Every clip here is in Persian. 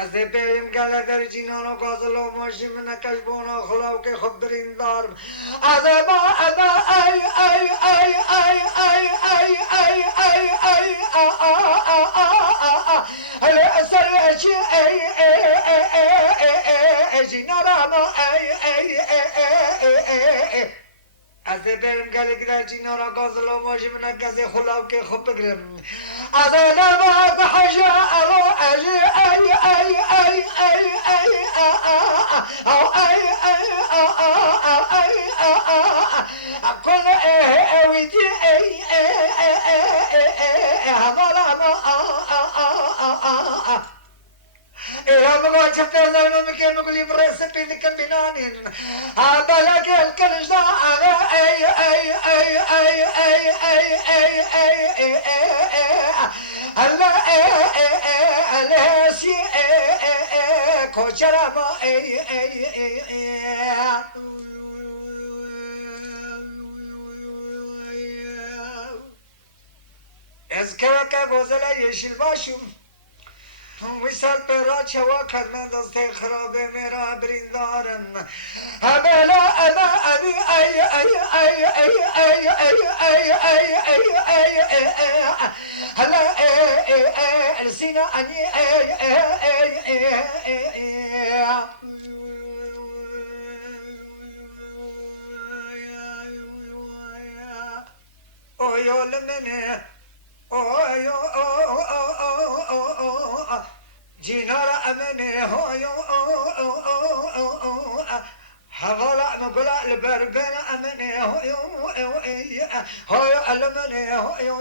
از بریم گله در جینان و گازل و ماشی من کشبون و خلاو که خب برین دارم از با ادا ای ای ای ای ای ای ای ای ای هلی اثر چی ای جینان ای از برم گله در جینان گازل و ماشی من کسی خلاو که خب بگرم از نبا بحجا او اجي اي اي اي اي اي او اي اي كل ويدي اي هذا يا مقا شفت زلمه مكان نقول لي مرسبين لك بنانين بلاك الكلجة على اي اي اي اي اي اي اي اي هلا ليش كوشرا ما اي اذكرك غزل يشيل باشم ویسال برا چوا کلمه دسته خراب میرا بریندارم هبلا انا ابي اي اي اي اي اي اي اي اي اي هلا السينا اني او يا لمنه جينارا أمني هويو حغلا نقولا البربين أمني هويو هويو ألمني هويو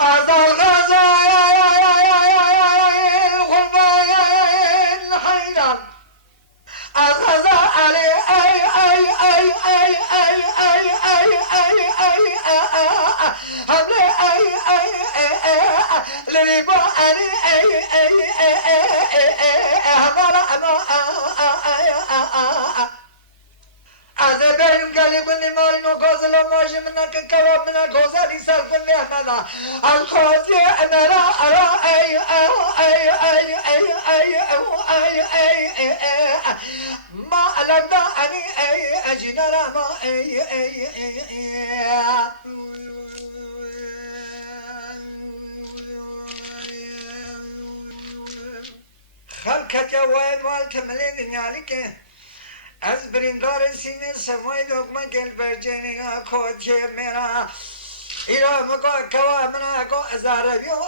أزال غزال الغربين حيدر أغزى علي أي أي أي أي أي أي أي أي أي حملي أي أي لريبا أني أي هغلا أنا أزبرم قالي قلني ماري نقوزل وماشي منك كواب من القوزالي سالف اللي أمنا القوزي أمنا أرى أي أي أي أي أي أي ما ألقنا أني أي أجنرا ما أي خلقك وين مالك ملي دنيالك از بریندار سینه سمای دکمه گل برجنی کودی میرا ایرا مکا کوا منا کو ازاربیو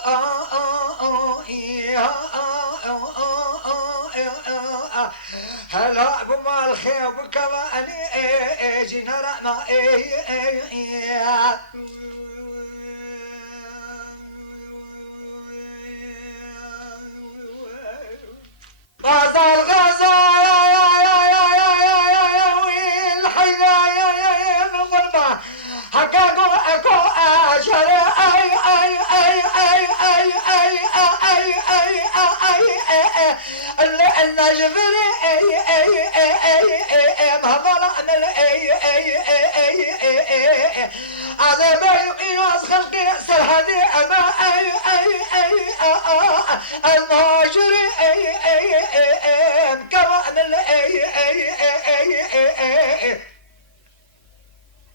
هلا ابو مال خيب كوا اني جنرا ما غزال غزال النجبر اي اي اي ما ظلمنا الاي اي اي هذا بين ناس خلقي سرحدي اما اي المهاجر اي كمان الاي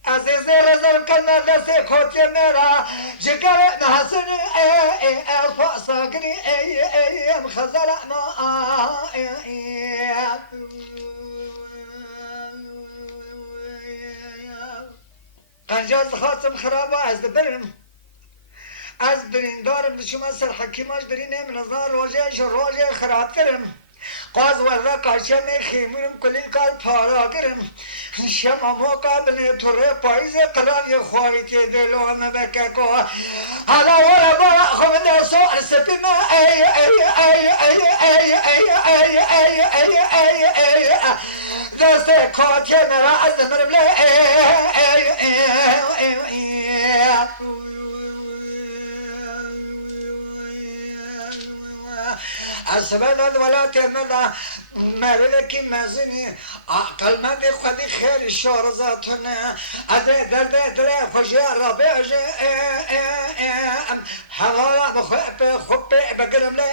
عزیز رزم کنه دستی خوکی میرا جگر نحسن الفاسقنی خزر ما قنجاز خاصم خرابه از برم از بریندارم دشمن سر حکیماش برینه من نظر روژه خراب کرم قاز ورده قاشه می خیمونم کلی کار پارا کرم شما مقابل توره پاییز قرار یه خواهی که دلوم بککو حالا ورا برا خود سوء سپیما ای دست کاتی مرا از مرم لی السبب ولا تمنى مرلکی مزنی عقل مندی خودی خیر شارزاتونه از در خوشی رابع حوالا بخوب بگرم لا